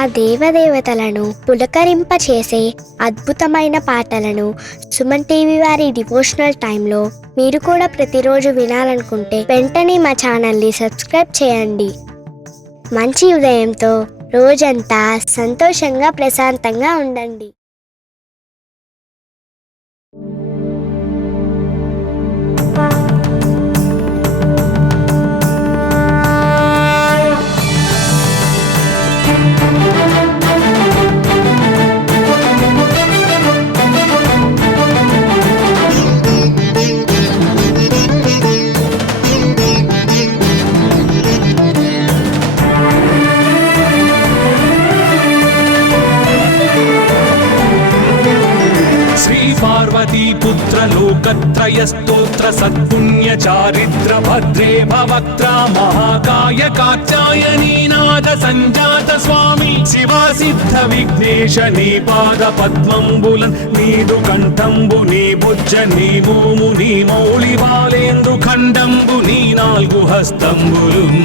ఆ దేవదేవతలను పులకరింపచేసే అద్భుతమైన పాటలను సుమన్ టీవీ వారి డివోషనల్ టైంలో మీరు కూడా ప్రతిరోజు వినాలనుకుంటే వెంటనే మా ఛానల్ని సబ్స్క్రైబ్ చేయండి. మంచి ఉదయంతో రోజంతా సంతోషంగా ప్రశాంతంగా ఉండండి. पार्वतीपुत्र लोकत्रयस्तोत्र सत्पुण्य चारित्र भद्रे भवक्त्रा महाकाय कात्यायनीनाद संजात स्वामी शिवा सिद्ध विघ्नेश नी पाद पद्मंबुलन् नीदु कंठंबु नी भुज नी भूमु नी मौळि बालेंद्रु खंडंबु नी नाल्गु हस्तंबुलुन्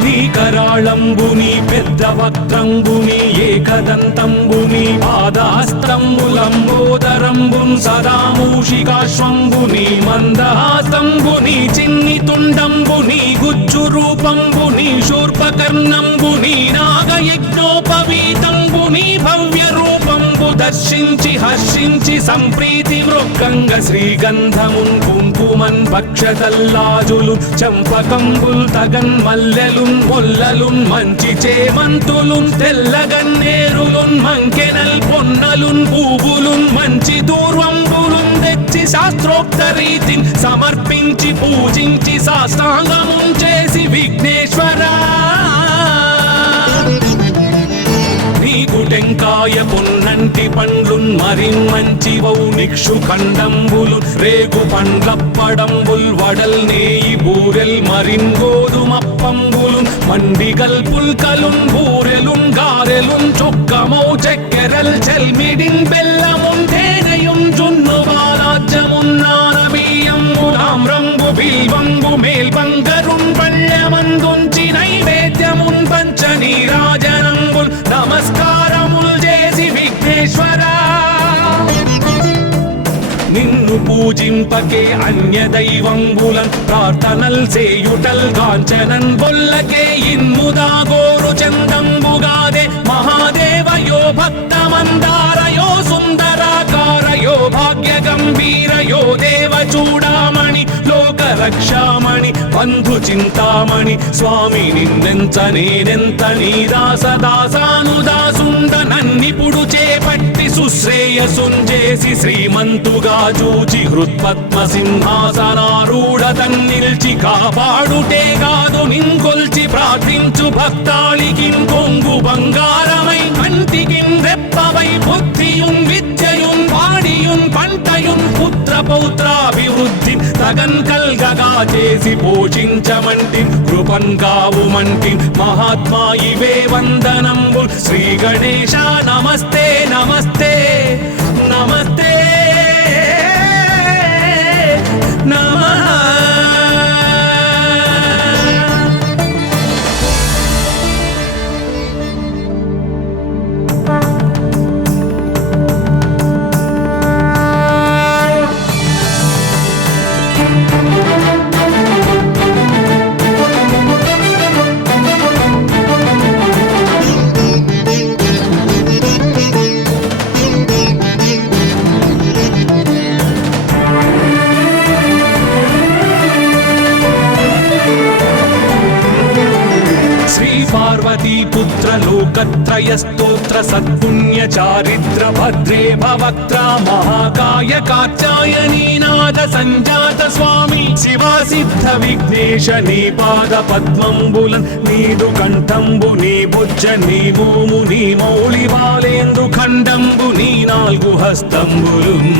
నీ కరాళంబుని పెద్ద వక్త్రంబుని ఏకదంతంబుని పాదాస్తంబులంబోదరంబున్ సదా మూషికాశ్వంబుని మందహాసంబుని చిన్ని తుండంబుని గుజ్జు రూపంబుని శూర్పకర్ణంబుని నాగయజ్ఞోపవీతంబుని భవ్య రూపంబు దర్శించి హర్షించి సంప్రీతి వృక్కంగ శ్రీగంధమున్ కుంకుమన్ భక్షతల్లాజులు చంపకంబుల్ తగన్ మల్లెలున్ మొల్లలున్ మంచి చేమంతులున్ తెల్లగన్నేరులున్ మంకెనల్ పొన్నలున్ పూవులున్ మంచి దూర్వంబులున్ తెచ్చి శాస్త్రోక్త రీతిని సమర్పించి పూజించి సాష్టాంగమున్ చేసి విఘ్నేశ్వరా టెంకాయ పొన్నంటి పండ్లున్ మరిన్మంచివౌ నిక్షు ఖండంబులు రేగు పండ్లప్పడంబుల్ వడల్ నేయి బూరెల్ మరిన్ గోధుమప్పంబులు మండిగల్ పుల్కలున్ బూరెలున్ గారెలున్ చొక్కమౌ చెక్కెరల్ చెల్మిడిన్ బెల్లమున్ తేనెయున్ జున్ను బాలాజ్యమున్ నానబియ్యంబులామ్రంబు బిల్వంబు మేల్బంగరున్ పళ్ళమందుంచి నైవేద్యమున్ పంచ నీరాజనంబుల్ నమస్కారముల్ చేసి విఘ్నేశ్వరా నిన్ను పూజింపకే అన్య దైవంబులన్ ప్రార్థనల్ సేయుటల్ కాంచనన్ బొల్లకే ఇన్ముదా గోరు చందంబుగాదే మహాదేవయో భక్తమందారయో సుందరాకారయో భాగ్య గంభీరయో దేవ చూడామణి లోక రక్షామణి బంధు చింతామణి స్వామి నిన్నెంత నేనెంత నీ దాసదాసానుదాసుండ నన్నిపుడు చేపట్టి సుశ్రేయసుంజేసి శ్రీమంతుగా చూచి హృత్పద్మ సింహాసనారూఢ తన్నిల్చి కాపాడుటే కాదు నింకొల్చి ప్రార్థించు భక్తాళికిన్ కొంగు బంగారమై కంటికిన్ రెప్పవై బుద్ధియున్ విద్యయున్ వాడియున్ పంటయున్ పుత్ర పౌత్రాభివృద్ధి తగన్ కల్గగా చేసి పోషించమంటి కృపన్ కావుమంటి మహాత్మా ఇవే వందనంబు శ్రీ గణేశ నమస్తే నమస్తే నమస్తే నమః. पार्वतीपुत्र लोकत्रयस्तोत्र सत्पुण्य चारित्र भद्रे भवक्त्रा महाकाय कात्यायनीनाद संजात स्वामी शिवा सिद्ध विघ्नेश नी पाद पद्मंबुलन् नीदु कंठंबु नी भुज नी भूमु नी मौळि बालेंद्रु खंडंबु नी नाल्गु हस्तंबुलुन्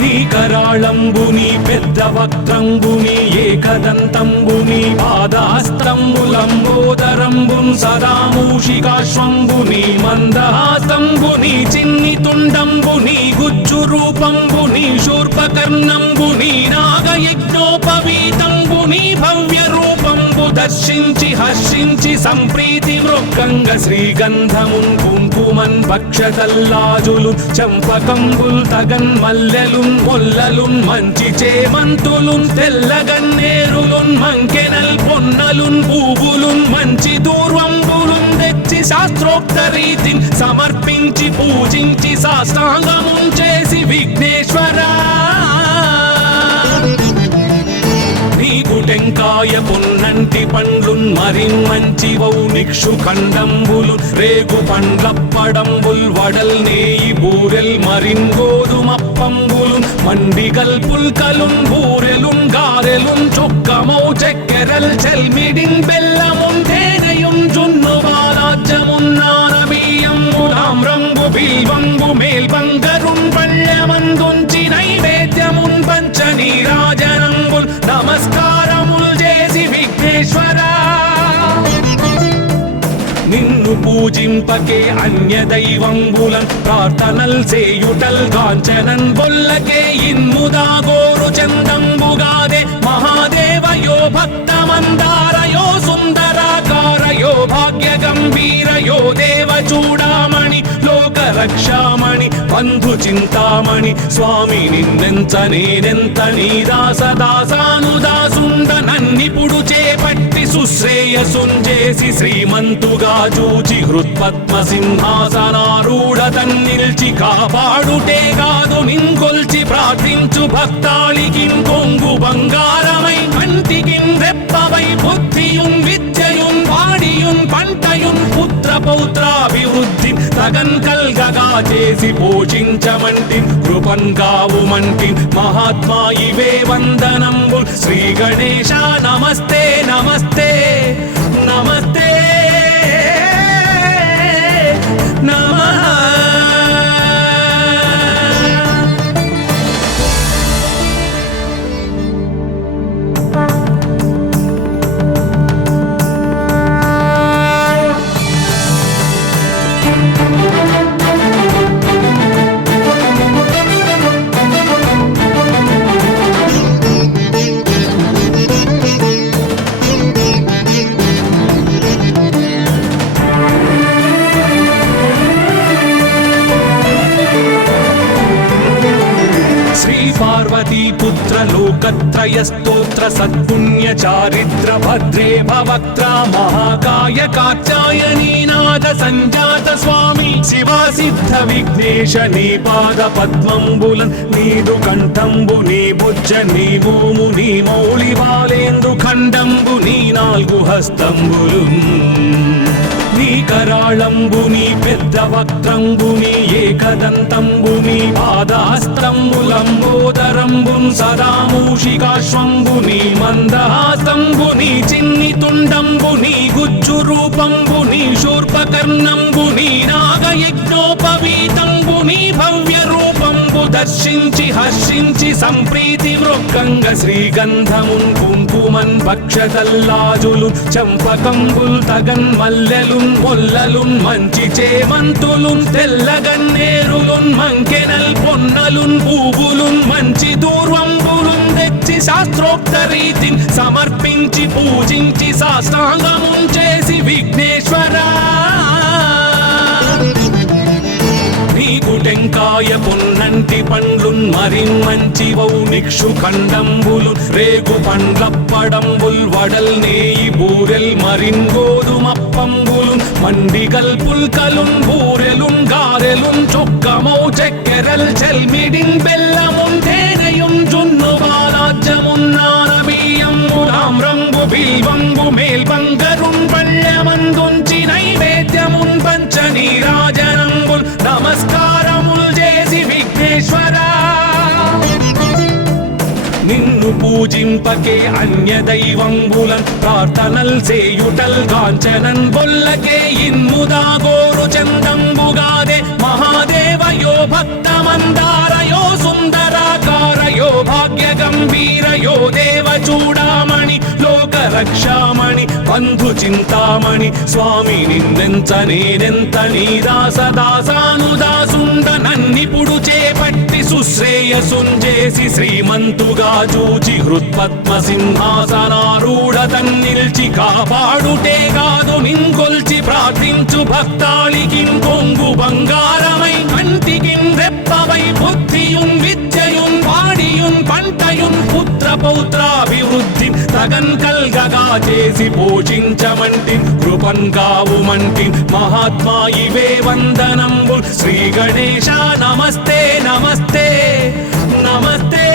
నీ కరాళంబుని పెద్ద వక్త్రంబుని ఏకదంతంబుని పాదాస్తంబులంబోదరంబున్ సదా మూషికాశ్వంబుని మందహాసంబుని చిన్ని తుండంబుని గుజ్జు రూపంబుని శూర్పకర్ణంబుని నాగయజ్ఞోపవీతంబుని భవ్య రూపంబు దర్శించి హర్షించి సంప్రీతి మృక్కంగ శ్రీగంధమున్ కుంకుమన్ పక్షతల్లాజులు చంపకంబుల్ తగన్ మల్లెలున్ మొల్లలున్ మంచి చేమంతులున్ తెల్లగన్నేరులున్ మంకెనల్ పొన్నలున్ పూవులున్ మంచి దూర్వంబులున్ తెచ్చి శాస్త్రోక్త రీతిని సమర్పించి పూజించి సాష్టాంగమున్ చేసి విఘ్నేశ్వరా నీకు టెంకాయ పొన్నంటి పండ్లున్ మరిన్ మంచివౌ నిక్షు ఖండంబులు రేగు పండ్లప్పడంబుల్ వడల్ నేయి బూరెల్ మరిన్ గోధుమప్పంబులు మండిగల్ పుల్కలున్ బూరెలున్ గారెలున్ చొక్కమౌ చక్కెరల్ చెల్మిడిన్ బెల్లమున్ తేనెయున్ జున్ను బాలాజ్యమున్ నానబియ్యంబులామ్రంబు బిల్వంబు మేల్బంగరున్ పళ్ళమందుంచి నైవేద్యమున్ పంచ నీరాజనంబుల్ నమస్కారముల్ చేసి విఘ్నేశ్వరా నిన్ను పూజింపకే అన్య దైవంబులన్ ప్రార్థనల్ చేయుటల్ కాంచనన్ బొల్లకే ఇన్ముదా గోరు చందంబుగాదే మహాదేవయో భక్తమందారయో సుందరాకారయో భాగ్య గంభీరయో దేవ చూడామణి లోక రక్షామణి బంధు చింతామణి స్వామి నిన్నెంత నేనెంత నీ దాసదాసానుదాసుండ నన్నిపుడు చేపట్టి సుశ్రేయసుంజేసి శ్రీమంతుగా చూచి హృత్పద్మ సింహాసనారూఢ తన్నిల్చి కాపాడుటే కాదు నింకొల్చి ప్రార్థించు భక్తాళికిన్ కొంగు బంగారమై కంటికిన్ రెప్పవై బుద్ధియున్ విద్యయున్ వాడియున్ పంటయున్ పుత్ర పౌత్రాభివృద్ధి తగన్ కల్గగా చేసి పోషించమంటి కృపన్ కావుమంటి మహాత్మా ఇవే వందనంబు శ్రీ గణేశ నమస్తే నమస్తే నమస్తే నమః पार्वतीपुत्र लोकत्रय स्तोत्र सत्पुण्य चारित्र भद्रे भवक्त्रा महाकाय कात्यायनी नाद संजात स्वामी शिवा सिद्ध विघ्नेश नी पाद पद्मंबुलन नीदु कंठंबु नी बुज्ज नी भूमु नी मौళి బాలేందు ఖండంబు నీ నాలుగు హస్తంబులున్ నీ కరాళంబుని పెద్ద వక్త్రంబుని ఏకదంతంబుని పాదహస్తంబులంబోదరంబున్ సదామూషికాశ్వంబుని మందహాస్తంబుని చిన్ని తుండంబుని గుజ్జు రూపంబుని శూర్పకర్ణంబుని నాగయజ్ఞోపవీతంబుని భవ్య రూపంబు దర్శించి హర్షించి సంప్రీతి మృక్కంగ శ్రీగంధమున్ కుంకుమన్ పక్షతల్లాజులు చంపకంబుల్ తగన్ మల్లెలున్ మొల్లలున్ మంచి చేమంతులున్ తెల్లగన్నేరులున్ మంకెనల్ పొన్నలున్ పూవులున్ మంచి దూర్వంబులున్ తెచ్చి శాస్త్రోక్త రీతిని సమర్పించి పూజించి సాష్టాంగమున్ చేసి విఘ్నేశ్వరా నీకు టెంకాయ పొన్నంటి పండ్లున్ మరిన్ మంచివౌ నిక్షు ఖండంబులు రేగు పండ్లప్పడంబుల్ వడల్ నేయి బూరెల్ మరిన్ గోధుమప్పంబులు మండిగల్ పుల్కలున్ బూరెలున్ గారెలున్ చొక్కమౌ చక్కెరల్ చెల్మిడిన్ బెల్లమున్ తేనెయున్ జున్ను బాలాజ్యమున్ నానబియ్యంబులామ్రంబు బిల్వంబు మేల్బంగరున్ పళ్ళమందుంచి నైవేద్యమున్ పంచ నీరాజనంబుల్ నమస్కారముల్ చేసి విఘ్నేశ్వరా నిన్ను పూజింపకే అన్య దైవంబులన్ ప్రార్థనల్ చేయుటల్ కాంచనన్ బొల్లకే ఇన్ముదా గోరు చందంబుగాదే మహాదేవయో భక్తమందారయో సుందరాకారయో భాగ్య గంభీరయో దేవ చూడామణి లోక రక్షామణి బంధు చింతామణి స్వామి నిన్నెంత నేనెంత నీ దాసదాసానుదాసుండ నన్నిపుడు చేపట్టి సుశ్రేయసుంజేసి శ్రీమంతుగా జూచి హృత్పద్మ సింహాసనారూఢతన్ నిల్చి కాపాడుటే కాదు నింకొల్చి ప్రార్థించు భక్తాళికి కొంగు బంగారమై కంటికి రెప్పవై బుద్ధియున్ విద్యయున్ వాడియున్ పంటయున్ పుత్ర పౌత్రాభివృద్ధి తగన్ కల్గగా చేసి పోషించమంటి కృపన్ కావుమంటి మహాత్మా ఇవే వందనంబుల్ శ్రీ గణేశ నమస్తే నమస్తే నమస్తే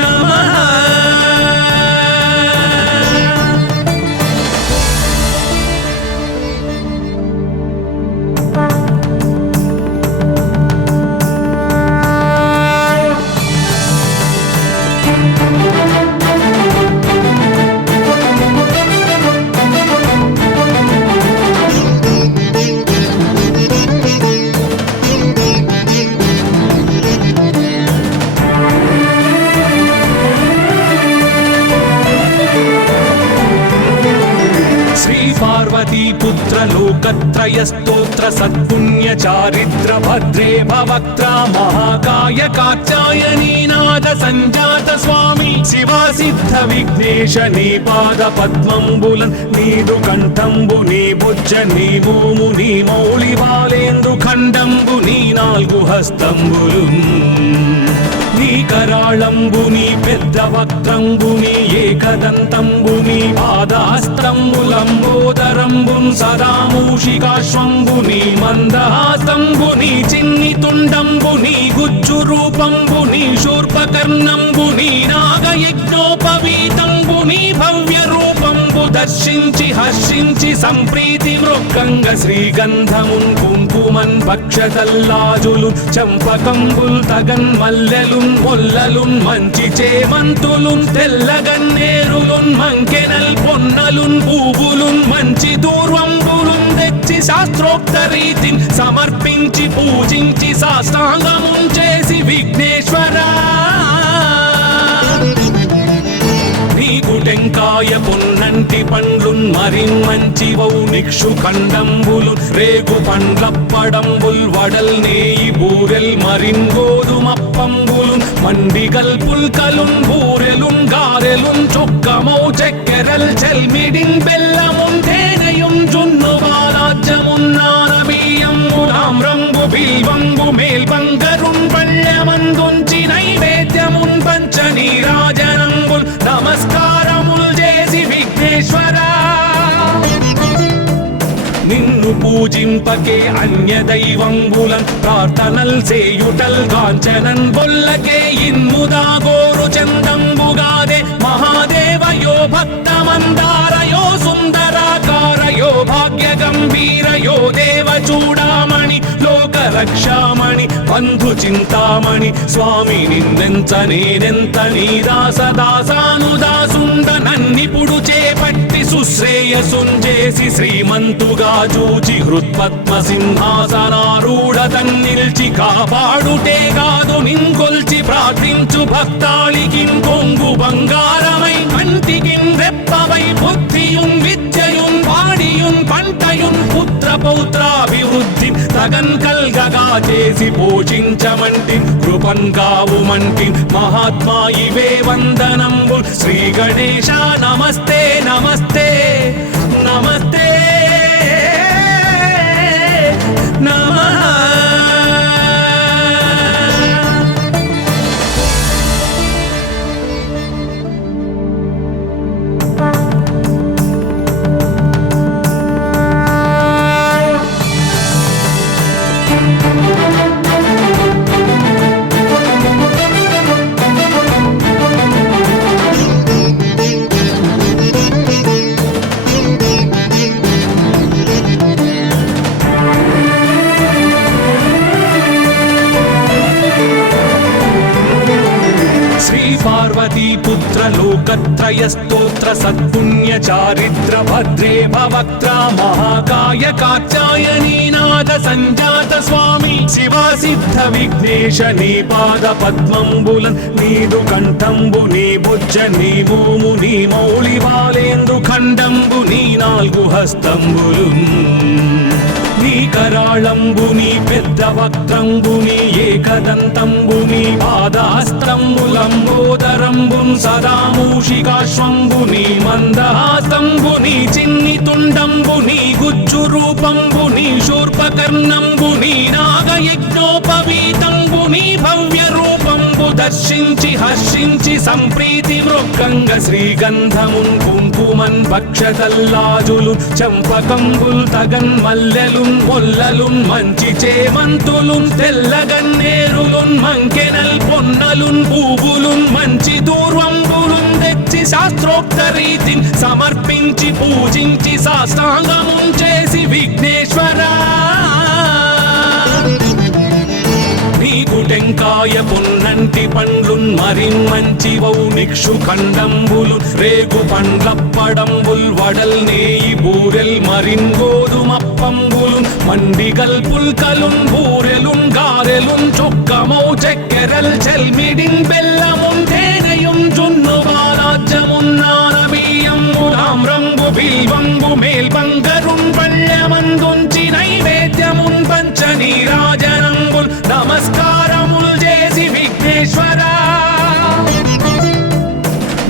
నమః. पुत्र लोकत्रय स्तोत्र सत्पुण्य चारिद्र भद्रे भवक्त्रा महाकाय कात्यायनी नाद संजात स्वामी शिवा सिद्ध विघ्नेश नी पाद पद्मंबुलन नीदु कंठंबु नी भुज नी भूमु नी मौళి బాలేందు ఖండంబు నీ నాలుగు హస్తంబులున్ నీ కరాళంబుని పెద్ద వక్త్రంబుని ఏకదంతంబుని పాదహస్తంబులంబోదరంబున్ సదా మూషికాశ్వంబుని మందహాసంబుని చిన్ని తుండంబుని గుజ్జు రూపంబుని శూర్పకర్ణంబుని నాగయజ్ఞోపవీతంబుని భవ్య రూపంబు దర్శించి హర్షించి సంప్రీతి మృక్కంగ శ్రీగంధమున్ కుంకుమన్ భక్షతల్లాజులు చంపకంబుల్ తగన్ మల్లెలున్ మొల్లలున్ మంచి చేమంతులున్ తెల్లగన్నేరులున్ మంకెనల్ పొన్నలున్ పూవులున్ మంచి దూర్వంబులున్ తెచ్చి శాస్త్రోక్త రీతిని సమర్పించి పూజించి సాష్టాంగమున్ చేసి విఘ్నేశ్వరా నీకు టెంకాయ పొన్నంటి పండ్లున్ మరిన్ మంచివౌ నిక్షు ఖండంబులు రేగు పండ్లప్పడంబుల్ వడల్ నేయి బూరెల్ మరిన్ గోధుమప్పంబులు మండిగల్ పుల్కలున్ బూరెలున్ గారెలున్ చొక్కమౌ చెక్కెరల్ చెల్మిడిన్ బెల్లమున్ తేనెయున్ జున్ను బాలాజ్యమున్ నానబియ్యంబు తామ్రంబు బిల్వంబు మేల్బంగరున్ పళ్ళెమందుంచి నైవేద్యమున్ పంచ నీరాజనంబుల్ నమస్కారముల్ చేసి విఘ్నేశ్వరా నిన్ను పూజింపకే అన్య దైవంబులన్ ప్రార్థనల్ సేయుటల్ కాంచనన్ బొల్లకే ఇన్ముదా గోరు చందంబుగాదే మహాదేవయో భక్తమందారయో సుందరాకారయో భాగ్య గంభీరయో దేవ చూడామణి లోక రక్షామణి బంధు చింతామణి స్వామి నిన్నెంత నేనెంత నీ దాసదాసానుదాసుండ నన్నిపుడు చేపట్టి సుశ్రేయసుంజేసి శ్రీమంతుగా జూచి హృత్పద్మ సింహాసనారూఢతన్ నిల్చి కాపాడుటే కాదు నింకొల్చి ప్రార్థించు భక్తాళికి కొంగు బంగారమై కంటికి రెప్పవై బుద్ధియున్ విద్యయున్ వాడియున్ పంటయున్ పుత్ర పౌత్రాభివృద్ధి తగన్ కల్గగా చేసి పోషించమంటి కృపన్ కావుమంటి మహాత్మా ఇవే వందనంబు శ్రీ గణేశ నమస్తే నమస్తే నమస్తే నమః. पुत्र लोकत्रय स्तोत्र सत्पुण्य चारिद्र भद्रे भवक्त्रा महाकाय कात्यायनी नाद संजात स्वामी शिवा सिद्ध विघ्नेश नी पाद पद्मंबुलन नीदु कंठंबु नी भुज नी भूमु नी मौళి బాలేందు ఖండంబు నీ నాలుగు హస్తంబులు నీ కరాళంబు నీ పెద్ద వక్త్రంబు నీ ఏకదంతంబు నీ పాదాస్తంబులంబోదరంబున్ సదా మూషికాశ్వంబు నీ మందహాస్తంబు నీ చిన్ని తుండంబు నీ గుజ్జు రూపంబు నీ శూర్పకర్ణంబు నీ నాగయజ్ఞోపవీతంబు నీ భవ్య రూపంబు దర్శించి హర్షించి సంప్రీతి మృక్కంగ శ్రీగంధమున్ కుంకుమన్ భక్షతల్లాజులు చంపకంబుల్ తగన్ మల్లెలున్ మొల్లలున్ మంచి చేమంతులున్ తెల్లగన్నేరులున్ మంకెనల్ పొన్నలున్ పూవులున్ మంచి దూర్వంబులున్ తెచ్చి శాస్త్రోక్త రీతిని సమర్పించి పూజించి సాష్టాంగమున్ చేసి విఘ్నేశ్వరా నీకు టెంకాయ పొన్నంటి పండ్లున్ మరిన్ మంచి వౌనిక్షు ఖండంబులు రేగు పండ్లప్పడంబుల్ వడల్ నేయి బూరెల్ మరిన్ గోధుమప్పంబులు మండిగల్ పుల్కలున్ బూరెలున్ గారెలున్ చొక్కమౌ చెక్కెరల్ చెల్మిడిన్ బెల్లమున్ తేనెయున్ జున్ను బాలాజ్యమున్ నానబియ్యంబు తామ్రంబు బిల్వంబు మేల్బంగరున్ పళ్ళమందుంచి నైవేద్యమున్ పంచ నీరాజనంబుల్ నమస్కారముల్ చేసి విఘ్నేశ్వరా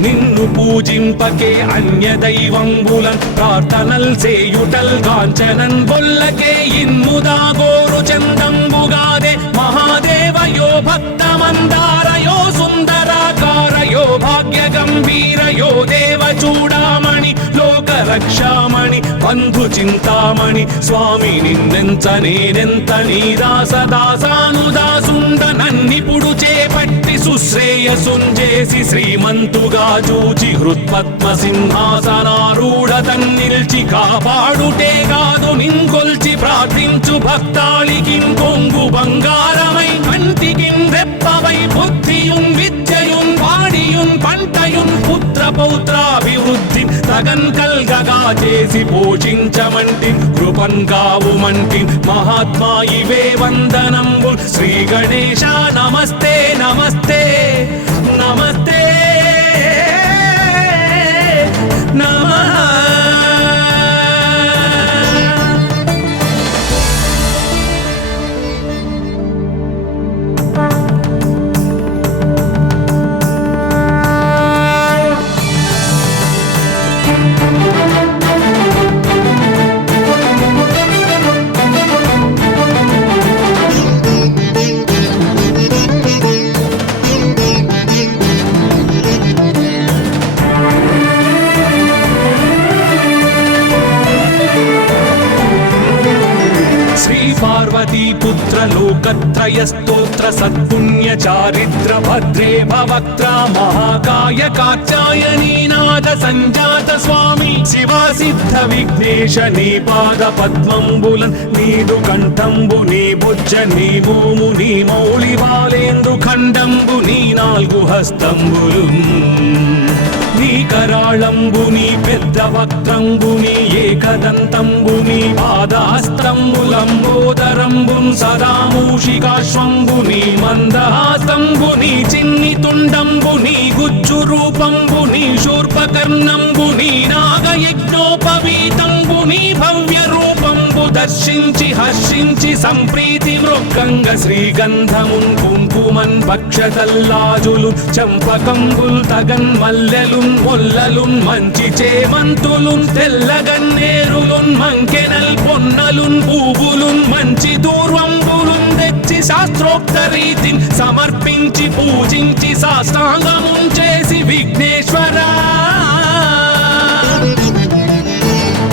నిన్ను పూజింపకే అన్య దైవంబులన్ ప్రార్థనల్ చేయుటల్ కాంచనన్ బొల్లకే ఇన్ముదా గోరు చందంబుగాదే మహాదేవయో భక్తమందారయో సుందరాకారయో భాగ్య గంభీరయో దేవ చూడామణి లోక రక్షామణి బంధు చింతామణి స్వామి నిన్నెంత నేనెంత నీ దాసదాసానుదాసుండ నన్నిపుడు చేపట్టి సుశ్రేయసుంజేసి శ్రీమంతుగా చూచి హృత్పద్మ సింహాసనారూఢ తన్నిల్చి కాపాడుటే కాదు నింకొల్చి ప్రార్థించు భక్తాళికిం కొంగు బంగారమై కంటికిం రెప్పవై బుద్ధియున్ విద్యయున్ వాడియున్ పంటయున్ పుత్ర పౌత్రాభివృద్ధి తగన్ కల్గగా చేసి పోషించమంటి కృపన్ కావుమంటి మహాత్మా ఇవే వందనంబు శ్రీ గణేశ నమస్తే నమస్తే నమస్తే నమః पुत्र लोकत्रय स्तोत्र सत्पुण्य चारिद्र भद्रे भवक्त्रा महाकाय कात्यायनी नाद संजात स्वामी शिवा सिद्ध विघ्नेश नी पाद पद्मंबुलन नीदु कंठंबु नी भुज नी भूमु नी मौళి బాలేందు ఖండంబు నీ నాలుగు హస్తంబులున్ నీ కరాళంబు నీ పెద్ద వక్త్రంబు నీ ఏకదంతంబు నీ పాదాస్తంబులంబోదరంబున్ సదా మూషికాశ్వంబు నీ మందహాసంబు నీ చిన్ని తుండంబు నీ గుజ్జు రూపంబు నీ శూర్పకర్ణంబు నీ నాగయజ్ఞోపవీతంబు నీ భవ్య రూపంబు దర్శించి హర్షించి సంప్రీతి మృక్కంగ శ్రీగంధమున్ కుంకుమన్ భక్షతల్లాజులు చంపకంబుల్ తగన్ మల్లెలున్ మొల్లలున్ మంచి చేమంతులున్ తెల్లగన్నేరులున్ మంకెనల్ పొన్నలున్ పూవులున్ మంచి దూర్వంబులున్ తెచ్చి శాస్త్రోక్త రీతిని సమర్పించి పూజించి సాష్టాంగమున్ చేసి విఘ్నేశ్వరా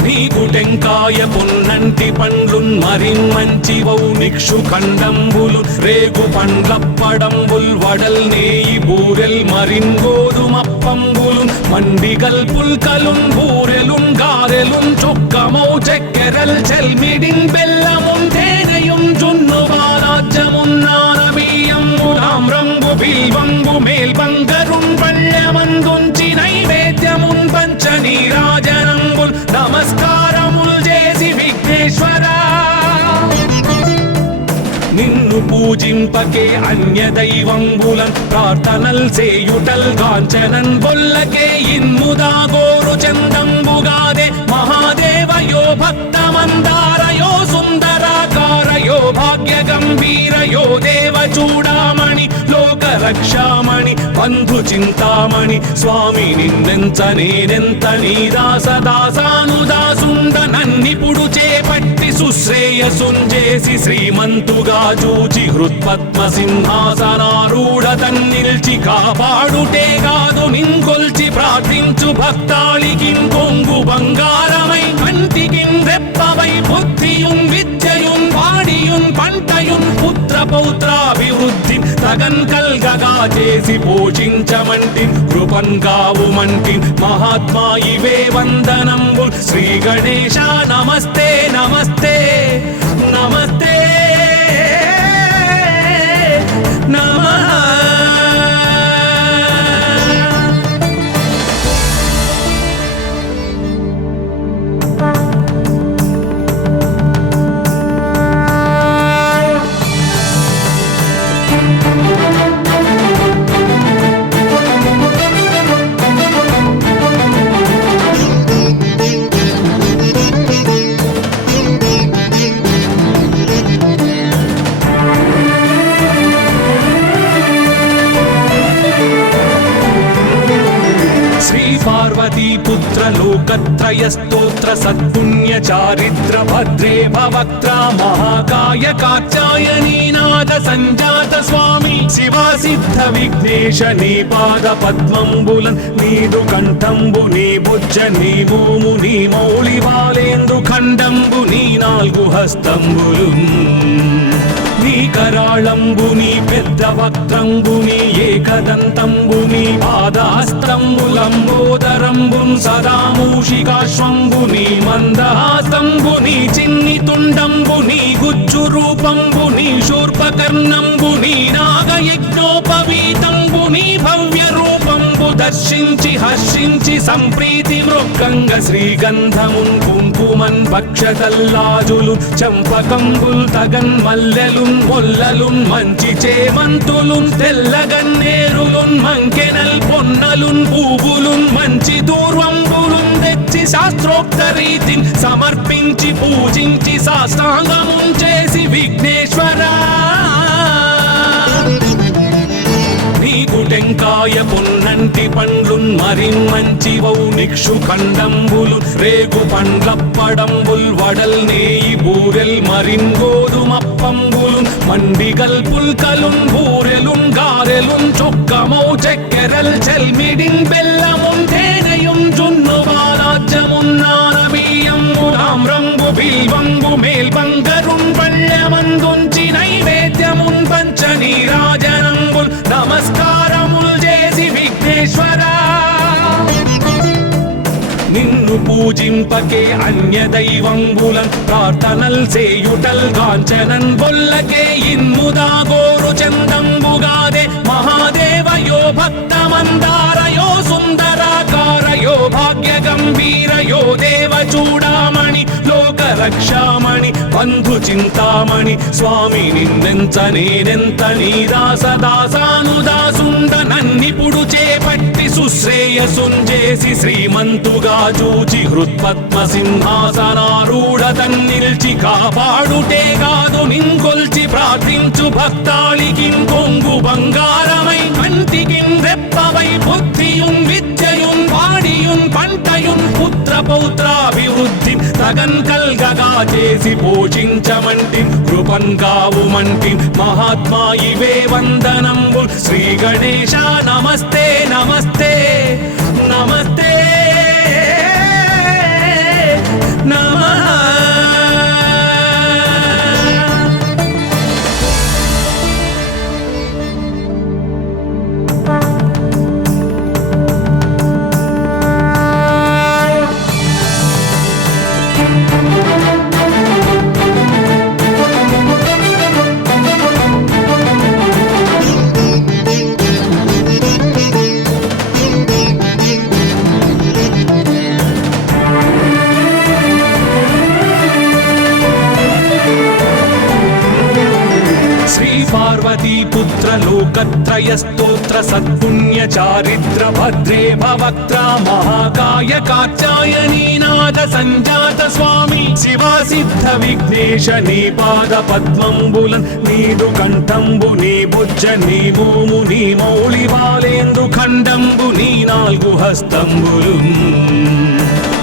నీకు టెంకాయ పొన్నంటి పండ్లున్ మరిన్ మంచి వౌనిక్షు ఖండంబులు రేగు పండ్లప్పడంబుల్ వడల్ నేయి బూరెల్ మరిన్ గోధుమప్పంబులు మండిగల్ పుల్కలున్ బూరెలున్ గారెలున్ చొక్కమౌ చెక్కెరల్ చెల్మిడిన్ బెల్లమున్ తేనెయున్ జున్ను బాలాజ్యమున్ నానబియ్యంబు తామ్రంబు బిల్వంబు మేల్బంగరున్ పళ్ళమందుంచి నైవేద్యమున్ పంచ నీరాజనంబుల్ నమస్కారముల్ చేసి విఘ్నేశ్వరా నిన్ను పూజింపకే అన్య దైవంబులన్ ప్రార్థనల్ చేయుటల్ కాంచనన్ బొల్లకే ఇన్ముదా గోరు చందంబుగా రక్షామణి బంధు చింతామణి స్వామి నిన్నెంత నేనెంత నీ దాసదాసానుదాసుండ నన్నిపుడు చేపట్టి సుశ్రేయసుంజేసి శ్రీమంతుగా చూచి హృత్పద్మ సింహాసనారూఢ తన్నిల్చి కాపాడుటే కాదు నింకొల్చి ప్రార్థించు భక్తాళికి కొంగు బంగారమై కంటికి రెప్పవై బుద్ధియున్ విద్యయున్ వాడియున్ పంటయున్ పుత్ర పౌత్రాభివృద్ధి తగన్ కల్గగా చేసి పోషించమంటి కృపన్ కావుమంటి మహాత్మా ఇవే వందనంబు శ్రీ గణేశ నమస్తే నమస్తే నమస్తే నమః. पार्वतीपुत्र लोकत्रयस्तोत्र सत्पुण्य चारित्र भद्रे भवक्त्र महाकाय कात्यायनीनाद संजात स्वामी शिवा सिद्ध विघ्नेश नी पाद पद्मंबुलन् नीदु कंठंबु नी भुज नी भूमु नी मौळि बालेंदु खंडंबु नी नाल्गु हस्तंबुलुन् నీ కరాళంబుని పెద్ద వక్త్రంబుని ఏకదంతంబుని పాదాస్తంబులంబోదరంబున్ సదామూషికాశ్వంబుని మందహాస్తంబుని చిన్ని తుండంబుని గుజ్జు రూపంబుని శూర్పకర్ణంబుని నాగయజ్ఞోపవీతంబుని భవ్య రూపంబు దర్శించి హర్షించి సంప్రీతి మృక్కంగ శ్రీగంధమున్ కుంకుమన్ భక్షతల్లాజులు చంపకంబుల్ తగన్ మల్లెలున్ మొల్లలున్ మంచి చేమంతులున్ తెల్లగన్నేరులున్ మంకెనల్ పొన్నలున్ పూవులున్ మంచి దూర్వంబులున్ తెచ్చి శాస్త్రోక్త రీతిని సమర్పించి పూజించి సాష్టాంగమున్ చేసి విఘ్నేశ్వరా నీకు టెంకాయ పొన్నంటి పండ్లున్ మరిన్మంచివౌ నిక్షు ఖండంబులు రేగు పండ్లప్పడంబుల్ వడల్ నేయి బూరెల్ మరిన్ గోధుమప్పంబులు మండిగల్ పుల్కలున్ బూరెలున్ గారెలున్ చొక్కమౌ చెక్కెరల్ చెల్మిడిన్ బెల్లమున్ తేనెయున్ జున్ను బాలాజ్యమున్ నానబియ్యంబు తామ్రంబు బిల్వంబు మేల్బంగరున్ పళ్ళమందుంచి నైవేద్యమున్ పంచ నీరాజనంబుల్ నమస్కారముల్ చేసి విఘ్నేశ్వరా నిన్ను పూజింపకే అన్య దైవంబులన్ ప్రార్థనల్ సేయుటల్ కాంచనన్ బొల్లకే ఇన్ముదా గోరు చందంబుగాదే మహాదేవయో భక్తమందారయో సుందరాకారయో భాగ్య గంభీరయో దేవ చూడామణి లోక రక్షామణి బంధు చింతామణి స్వామి నిన్నెంత నేనెంత నీ దాసదాసానుదాసుండ నన్నిపుడు చేపట్టి సుశ్రేయసుంజేసి శ్రీమంతుగా చూచి హృత్పద్మ సింహాసనారూఢ తన్నిల్చి కాపాడుటే కాదు నింకొల్చి ప్రార్థించు భక్తాళికి కొంగు బంగారమై కంటికి రెప్పవై బుద్ధియున్ విద్యయున్ వాడియున్ పంటయున్ పుత్ర పౌత్రాభివృద్ధి తగన్ కల్గగా చేసి పోషించమంటి కృపన్ కావుమంటి మహాత్మా ఇవే వందనంబు శ్రీ గణేశ నమస్తే నమస్తే నమస్తే నమః. पार्वतीपुत्र लोकत्रयस्तोत्र सत्पुण्य चारित्र भद्रे भवक्त्र महाकाय कात्यायनीनाद నాద సంజాత స్వామి శివ సిద్ధ విఘ్నేశ నీ పాద పద్మంబులన్ నీదు కంఠంబు నీ బుజ్జ నీ భూము నీ మౌళి బాలేందు ఖండంబు నీ నాలుగు హస్తంబులు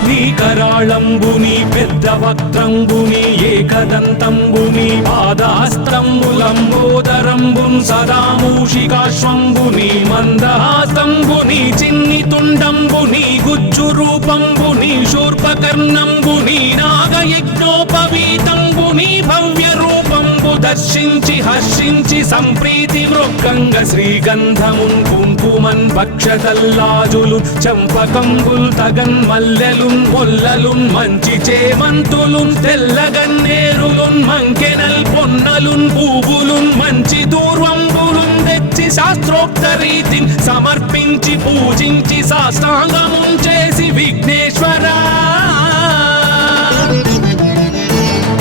నీ కరాళంబుని పెద్ద వక్త్రంబుని ఏకదంతంబుని పాదాస్తంబులంబోదరంబున్ సదా మూషికాశ్వంబుని మందహాస్తంబుని చిన్ని తుండంబుని గుజ్జు రూపంబుని శూర్పకర్ణంబుని నాగయజ్ఞోపవీతంబుని భవ్య రూపంబు దర్శించి హర్షించి సంప్రీతి మృక్కంగ శ్రీగంధమున్ కుంకుమన్ భక్షతల్లాజులు చంపకంబుల్ తగన్ మల్లెలున్ మొల్లలున్ మంచి చేమంతులున్ తెల్లగన్నేరులున్ మంకెనల్ పొన్నలున్ పూవులున్ మంచి దూర్వంబులున్ తెచ్చి శాస్త్రోక్త రీతిని సమర్పించి పూజించి సాష్టాంగమున్ చేసి విఘ్నేశ్వరా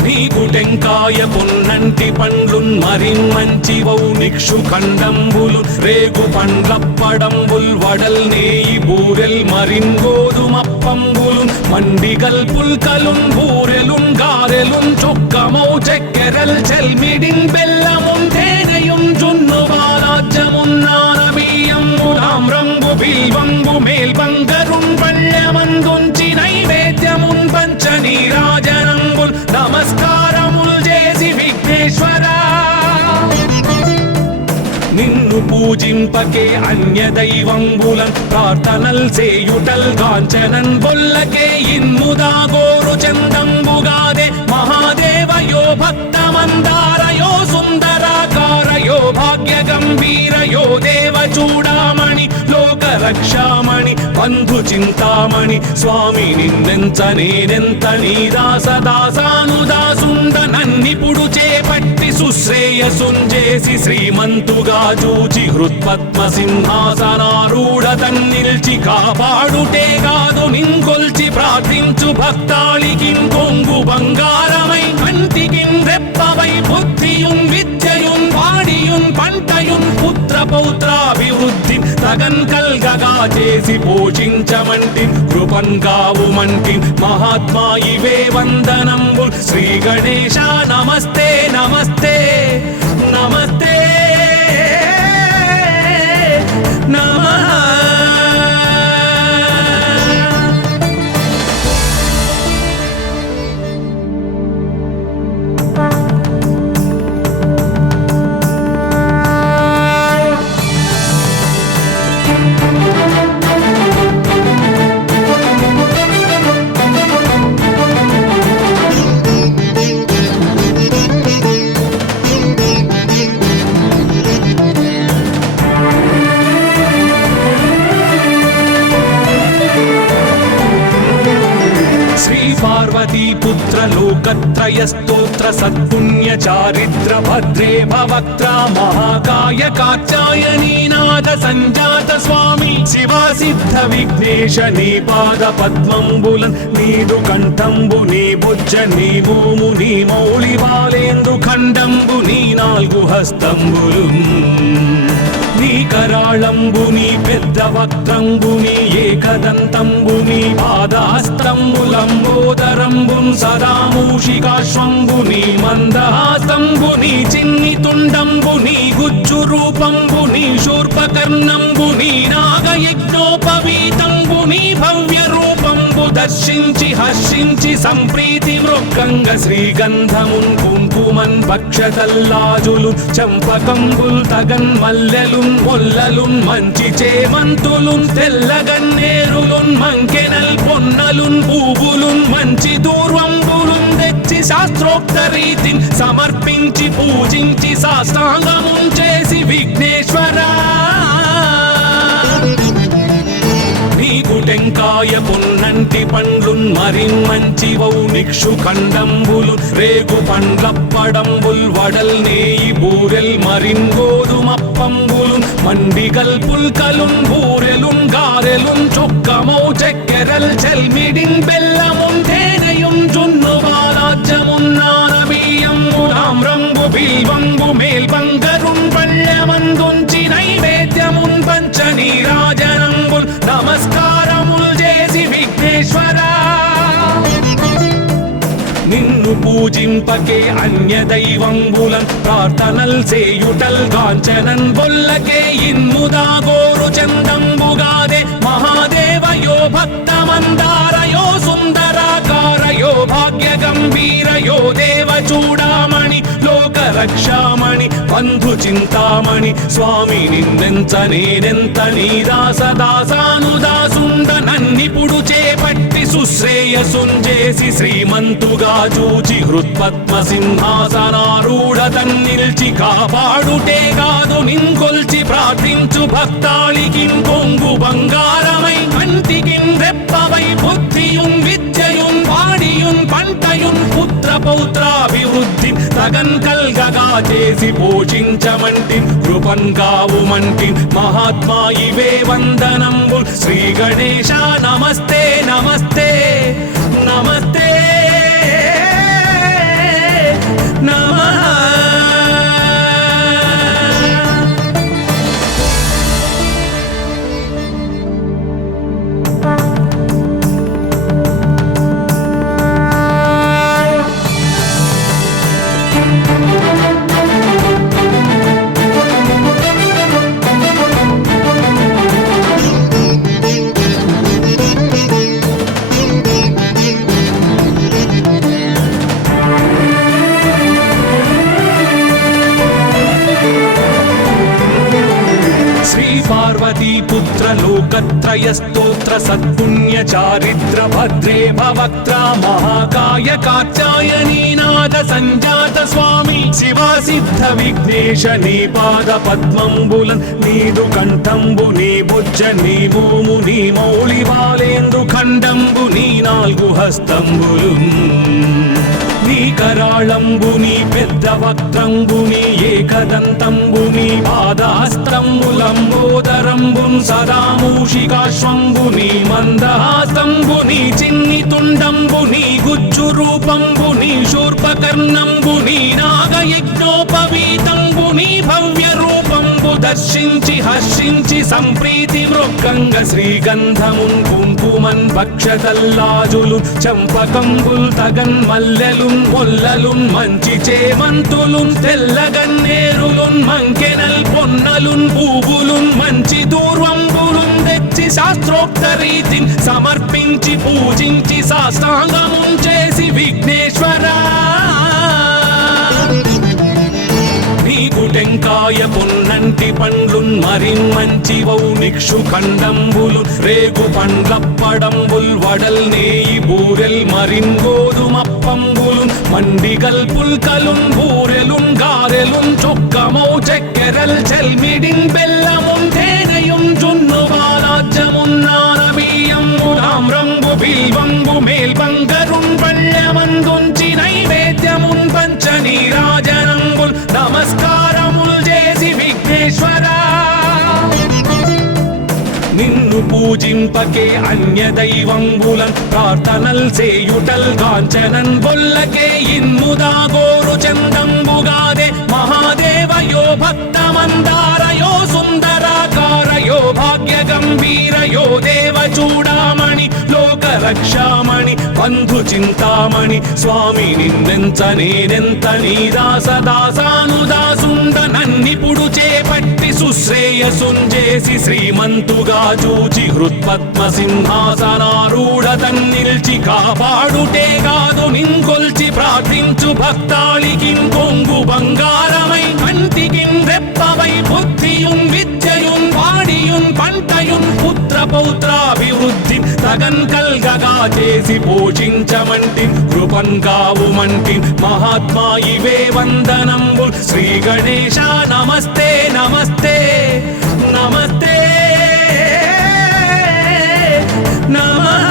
నీకు టెంకాయ పొన్నంటి పండ్లున్ మరిన్ మంచి వౌ నిక్షు ఖండంబులు రేగు పండ్లప్పడంబుల్ వడల్ నేయి బూరెల్ మరిన్ గోధుమప్పంబులు మండిగల్ పుల్కలున్ బూరెలున్ గారెలున్ చొక్కమౌ చెక్కెరల్ చెల్మిడిన్ బెల్లమున్ తేనెయున్ జున్ను బాలాజ్యమున్ నానబియ్యంబులాం రంగు బిల్వంబు మేల్బంగరున్ పళ్ళమందుంచి నైవేద్యమున్ పంచ నీరాజనంబుల్ నమస్కారముల్ చేసి విఘ్నేశ్వరా నిన్ను పూజింపకే అన్య దైవంబులన్ ప్రార్థనల్ సేయుటల్ కాంచనన్ బొల్లకే ఇన్ముదా గోరు చందంబుగాదే మహాదేవయో భక్తమందారయో సుందరాకారయో భాగ్య గంభీరయో దేవ చూడామణి లోక రక్షామణి బంధు చింతామణి స్వామి నిన్నెంత నేనెంత నీ దాసదాసానుదాసుండ నన్నిపుడు చేపట్టి సుశ్రేయసుంజేసి శ్రీమంతుగా చూచి హృత్పద్మ సింహాసనారూఢ తన్నిల్చి కాపాడుటే కాదు నింకొల్చి ప్రార్థించు భక్తాళికిం కొంగు బంగారమై కంటికిం రెప్పవై బుద్ధియున్ విద్యయున్ వాడియున్ పంటయున్ పుత్ర పౌత్రాభివృద్ధి తగన్ కల్గగా చేసి పోషించమంటి కృపన్ కావుమంటి మహాత్మా ఇవే వందనంబు శ్రీ గణేశ నమస్తే నమస్తే నమస్తే నమః పుత్ర లోకత్రయ స్తోత్ర సత్పుణ్య చారిత్ర భద్రే భవక్త్ర మహాకాయ కాత్యాయనీ నాద సంజాత స్వామి శివ సిద్ధ విఘ్నేశ నీ పాద పద్మంబులన్ నీదు కంఠంబు నీ బుజ్జ నీ భూము నీ మౌళి బాలేందు ఖండంబు నీ నాలుగు హస్తంబులు నీ కరాళంబుని పెద్ద వక్త్రంబుని ఏకదంతంబుని పాదాస్తంబులంబోదరంబున్ సదా మూషికాశ్వంబుని మందహాస్తంబుని చిన్ని తుండంబుని గుజ్జు రూపంబుని శూర్పకర్ణంబుని నాగయజ్ఞోపవీతంబుని భవ్య రూపంబు దర్శించి హర్షించి సంప్రీతి మృక్కంగ శ్రీగంధమున్ కుంకుమన్ భక్షతల్లాజులు చంపకంబుల్ తగన్ మల్లెలున్ మొల్లలున్ మంచి చేమంతులున్ తెల్లగన్నేరులున్ మంకెనల్ పొన్నలున్ పూవులున్ మంచి దూర్వంబులున్ తెచ్చి శాస్త్రోక్త రీతిని సమర్పించి పూజించి సాష్టాంగమున్ చేసి విఘ్నేశ్వరా నీకు టెంకాయ పొన్నంటి పండ్లున్ మరిన్ మంచి వౌ నిక్షు ఖండంబులు రేగు పండ్లప్పడంబుల్ వడల్ నేయి బూరెల్ మరిన్ గోధుమప్పంబులు మండిగల్ పుల్కలున్ బూరెలున్ గారెలున్ చొక్కమౌ చెక్కెరల్ చెల్మిడిన్ బెల్లమున్ తేనెయున్ జున్ను బాలాజ్యమున్ నానబియ్యంబులాం రంగు బిల్వంబు మేల్బంగరున్ పళ్ళమందుంచి నైవేద్యమున్ పంచ నీరాజనంబుల్ నమస్కారముల్ చేసి విఘ్నేశ్వరా పూజింపకే అన్య దైవంబులన్ ప్రార్థనల్ సేయుటల్ కాంచనన్ బొల్లకే ఇన్ముదా గోరు చందంబుగాదే మహాదేవయో భక్తమందారయో సుందరాకారయో భాగ్య గంభీరయో దేవ చూడామణి లోక రక్షామణి బంధు చింతామణి స్వామి నిన్నెంత నేనెంత నీ దాసదాసానుదాసుండ నన్నిపుడు చేపట్టి సుశ్రేయసుంజేసి శ్రీమంతుగా చూచి హృత్పద్మ సింహాసనారూఢ తన్నిల్చి కాపాడుటే కాదు నింకొల్చి ప్రార్థించు భక్తాళికిన్ కొంగు బంగారమై కంటికిన్ రెప్పవై బుద్ధియున్ విద్యయున్ వాడియున్ పంటయున్ పుత్ర పౌత్రాభివృద్ధి తగన్ కల్గగా చేసి పోషించమంటి కృపన్ కావుమంటి మహాత్మా ఇవే వందనంబు శ్రీ గణేశ నమస్తే నమస్తే నమస్తే నమః. पुत्र लोकत्रय स्तोत्र सत्पुण्य चारित्र भद्रे भवक्त्रा महाकाय कात्यायनीनाद संजात स्वामी शिवा सिद्ध विघ्नेश नी पाद पद्मंबुलन् नीदु कंठंबु नी बुज्ज नी भूमु नी मौळि बालेंदु खंडंबु नी नाल्गु हस्తంబులు నీ కరాళంబుని పెద్ద వక్త్రంబుని ఏకదంతంబుని పాదహస్తంబులంబోదరంబున్ సదా మూషికాశ్వంబుని మందహాస్తంబుని చిన్ని తుండంబుని గుజ్జు రూపంబుని శూర్పకర్ణంబుని నాగయజ్ఞోపవీతంబుని భవ్య రూపంబు దర్శించి హర్షించి సంప్రీతి మృక్కంగ శ్రీగంధమున్ కుంకుమన్ భక్షతల్లాజులు చంపకంబుల్ తగన్ మల్లెలున్ మొల్లలున్ మంచి చేమంతులున్ తెల్లగన్నేరులున్ మంకెనల్ పొన్నలున్ పూవులున్ మంచి దూర్వంబులున్ తెచ్చి శాస్త్రోక్త రీతిని సమర్పించి పూజించి సాష్టాంగమున్ చేసి విఘ్నేశ్వరా టెంకాయ పొన్నంటి పండ్లున్ మరిన్ మంచివౌ నిక్షు ఖండంబులు రేగు పండ్లప్పడంబుల్ వడల్ నేయి బూరెల్ మరిన్ గోధుమప్పంబులు మండిగల్ పుల్కలున్ బూరెలున్ గారెలున్ చొక్కమౌ చక్కెరల్ చెల్మిడిన్ బెల్లమున్ తేనెయున్ జున్ను బాలాజ్యమున్ నానబియ్యంబులామ్రంబు బిల్వంబు మేల్బంగరున్ పళ్ళమందుంచి నైవేద్యమున్ పంచ నీరాజనంబుల్ నమస్కారముల్ చేసి విఘ్నేశ్వరా నిన్ను పూజింపకే అన్య దైవంబులన్ ప్రార్థనల్ సేయుటల్ కాంచనన్ బొల్లకే ఇన్ముదా గోరు చందంబుగాదే మహాదేవయో భక్తమందారయో సుందరాకారయో భాగ్య గంభీరయో దేవ చూడామణి లోక రక్షామణి బంధు చింతామణి స్వామి నిన్నెంత నేనెంత నీ దాసదాసానుదాసుండ నన్నిపుడు చేపట్టి సుశ్రేయసుంజేసి శ్రీమంతుగా చూచి హృత్పద్మ సింహాసనారూఢ తన్నిల్చి కాపాడుటే కాదు నింకొల్చి ప్రార్థించు భక్తాళికిన్ కొంగు బంగారమై కంటికిన్ రెప్పవై బుద్ధియున్ విద్యయున్ వాడియున్ పంటయున్ పుత్ర పౌత్రాభివృద్ధి తగన్ కల్గగా చేసి పోషించమంటి కృపన్ కావుమంటి మహాత్మా ఇవే వందనంబు శ్రీ గణేశ నమస్తే నమస్తే నమస్తే నమః.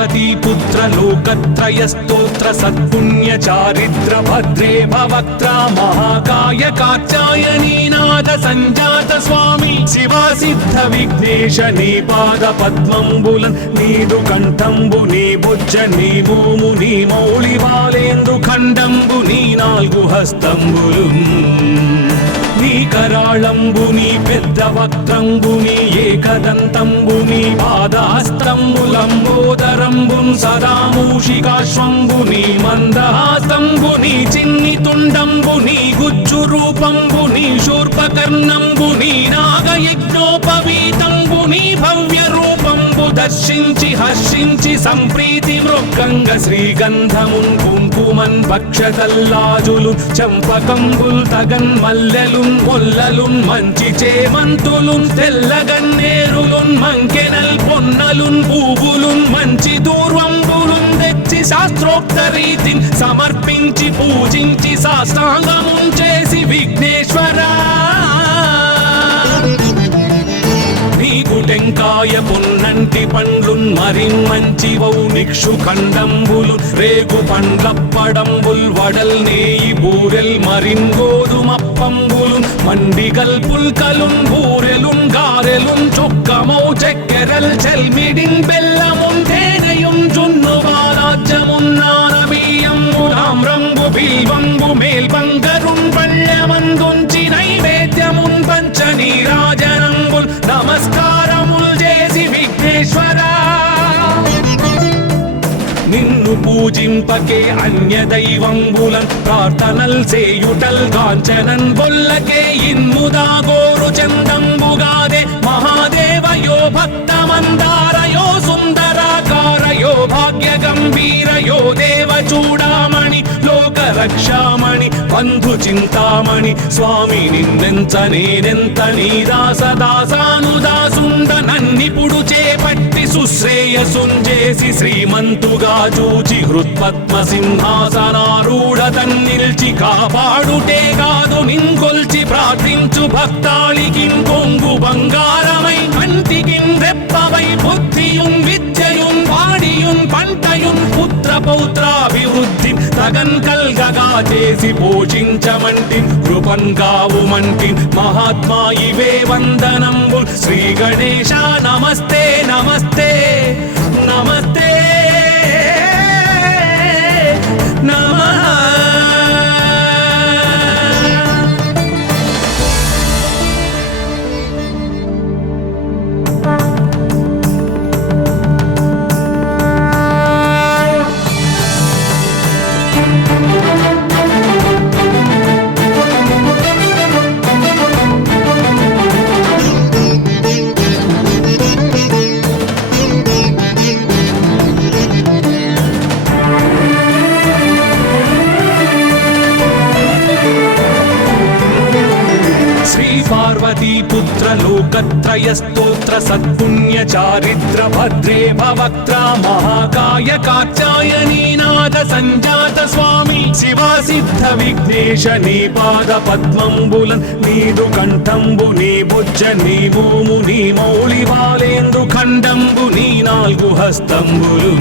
पार्वती पुत्र लोकत्रय स्तोत्र सत्पुण्य चारित्र भद्रे भवक्त्रा महाकाय कात्यायनी नाद संजात स्वामी शिवा सिद्ध विघ्नेश नी पाद पद्मंबुलन नीदु कंठंबु नी भुज नी भूमु नी मौళి బాలేందు ఖండంబు నీ నాలుగు హస్తంబులు నీ కరాళంబు నీ పెద్ద వక్త్రంబు నీ ఏకదంతంబు నీ పాదహస్తంబులంబోదరంబు సదా మూషికాశ్వంబు నీ మందహాస్తంబు నీ చిన్ని తుండంబు నీ గుజ్జు రూపంబు నీ శూర్పకర్ణంబు నీ నాగయజ్ఞోపవీతంబు నీ భవ్య రూపంబు దర్శించి హర్షించి సంప్రీతి మృక్కంగ శ్రీగంధమున్ కుంకుమన్ భక్షతల్లాజులు చంపకంబుల్ తగన్ మల్లెలున్ మొల్లలున్ మంచి చేమంతులున్ తెల్లగన్నేరులున్ మంకెనల్ పొన్నలున్ పూవులున్ మంచి దూర్వంబులున్ తెచ్చి శాస్త్రోక్త రీతిని సమర్పించి పూజించి సాష్టాంగమున్ చేసి విఘ్నేశ్వరా నీకు టెంకాయ పొన్నంటి పండ్లున్ మరిన్మంచివౌ నిక్షు ఖండంబులు రేగు పండ్లప్పడంబుల్ వడల్ నేయి బూరెల్ మరిన్ గోధుమప్పంబులు మండిగల్ పుల్కలున్ బూరెలున్ గారెలున్ చొక్కమౌ చెక్కెరల్ చెల్మిడిన్ బెల్లమున్ తేనెయున్ జున్ను వారాజ్యమున్ నానబియ్యంబు తామ్రంబు బిల్వంబు మేల్బంగరున్ పళ్ళెమందుంచి నైవేద్యమున్ పంచ నీరాజనంబుల్ నమస్కారముల్ చేసి విఘ్నేశ్వరా నిన్ను పూజింపకే అన్య దైవంబులన్ ప్రార్థనల్ చేయుటల్ కాంచనన్ బొల్లకే ఇన్ముదా గోరు చందంబుగాదే మహాదేవయో భక్తమందారయో సుందరాకారయో భాగ్య గంభీరయో దేవ చూడామణి లోక రక్షామణి బంధు చింతామణి స్వామి నిన్నెంత నేనెంత నీ దాసదాసానుదాసుండ నన్నిపుడు చేపట్టి సుశ్రేయసుంజేసి శ్రీమంతుగా చూచి హృత్పద్మ సింహాసనారూఢ తన్నిల్చి కాపాడుటే కాదు నింకొల్చి ప్రార్థించు భక్తాళికిం కొంగు బంగారమై కంటికిం రెప్పవై బుద్ధియున్ విద్యయున్ వాడియున్ పంటయున్ పుత్ర పౌత్రాభివృద్ధి తగన్ కల్గగా చేసి పోషించమంటి కృపన్ కావుమంటి మహాత్మా ఇవే వందనంబుల్ శ్రీ గణేశ నమస్తే నమస్తే నమస్తే నమః पार्वती पुत्र लोकत्रय स्तोत्र सत्पुण्य चारित्र भद्रे भवक्त्रा महाकाय कात्यायनी नाद संजात स्वामी शिवा सिद्ध विघ्नेश नी पाद पद्मंबुलन नीदु कंठंबु नी भुज नी भूमु नी मौళి బాలేందు ఖండంబు నీ నాలుగు హస్తంబులు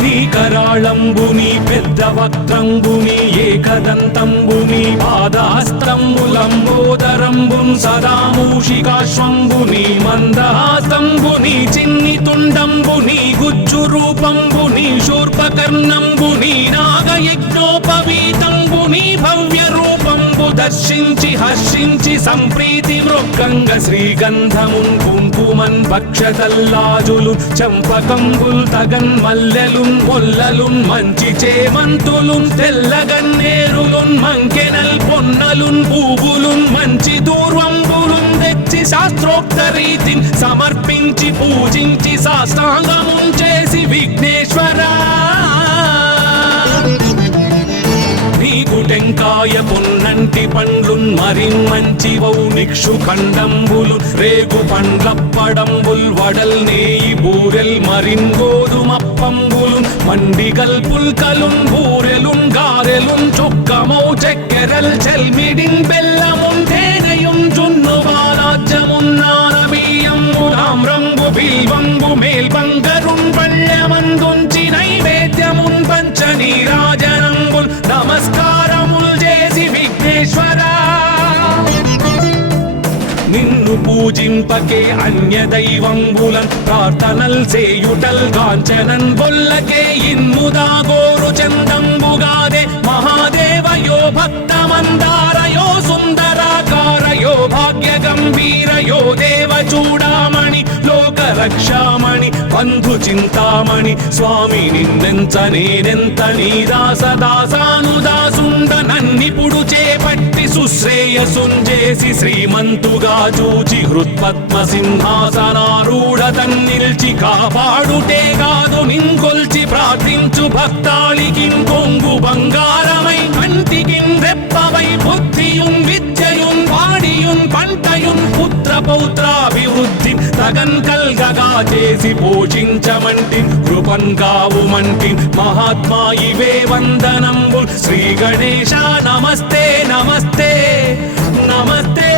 నీ కరాళంబు నీ పెద్ద వక్త్రంబు నీ ఏకదంతంబు నీ పాదహస్తంబులంబోదరంబు సదా మూషికాశ్వంబు నీ మందహాస్తంబు నీ చిన్ని తుండంబు నీ గుజ్జు రూపంబు నీ శూర్పకర్ణంబు నీ నాగయజ్ఞోపవీతంబు నీ భవ్య రూపంబు దర్శించి హర్షించి సంప్రీతి మృక్కంగ శ్రీగంధమున్ కుంకుమన్ భక్షతల్లాజులు చంపకంబుల్ తగన్ మల్లెలున్ మొల్లలున్ మంచి చేమంతులున్ తెల్లగన్నేరులున్ మంకెనల్ పొన్నలున్ పూవులున్ మంచి దూర్వంబులున్ తెచ్చి శాస్త్రోక్త రీతిని సమర్పించి పూజించి సాష్టాంగమున్ చేసి విఘ్నేశ్వరా నీకు టెంకాయ పొన్నంటి పండ్లున్ మరిన్మంచివౌ నిక్షు ఖండంబులు రేగు పండ్లప్పడంబుల్ వడల్ నేయి బూరెల్ మరిన్ గోధుమప్పంబులు మండిగల్ పుల్కలున్ బూరెలున్ గారెలున్ చొక్కమౌ చెక్కెరల్ చెల్మిడిన్ బెల్లమున్ తేనెయున్ జున్ను వారాజ్యమున్ నానబియ్యంబు తామ్రంబు బిల్వంబు మేల్బంగరున్ పళ్ళె పూజింపకే అన్య దైవంబులన్ ప్రార్థనల్ సేయుటల్ గాంచనన్ బొల్లకే ఇన్ముదా గోరు చందంబుగాదే మహాదేవయో భక్తమందారయో సుందరాకారయో భాగ్య గంభీరయో దేవ చూడామణి లోక రక్షామణి బంధు చింతామణి స్వామి నిన్నెంత నేనెంత నీ దాసదాసానుదాసుండ నన్నిపుడు చేపట్టి సుశ్రేయసుంజేసి శ్రీమంతుగా చూచి హృత్పద్మ సింహాసనారూఢ తన్నిల్చి కాపాడుటే కాదు నింకొల్చి ప్రార్థించు భక్తాళికిన్ కొంగు బంగారమై కంటికిన్ రెప్పవై బుద్ధియున్ విద్యయున్ వాడియున్ పంటయున్ పుత్ర పౌత్రాభివృద్ధి తగన్ కల్గగా చేసి పోషించమంటి కృపన్ కావుమంటి మహాత్మా ఇవే వందనంబుల్ శ్రీ గణేశ నమస్తే నమస్తే నమస్తే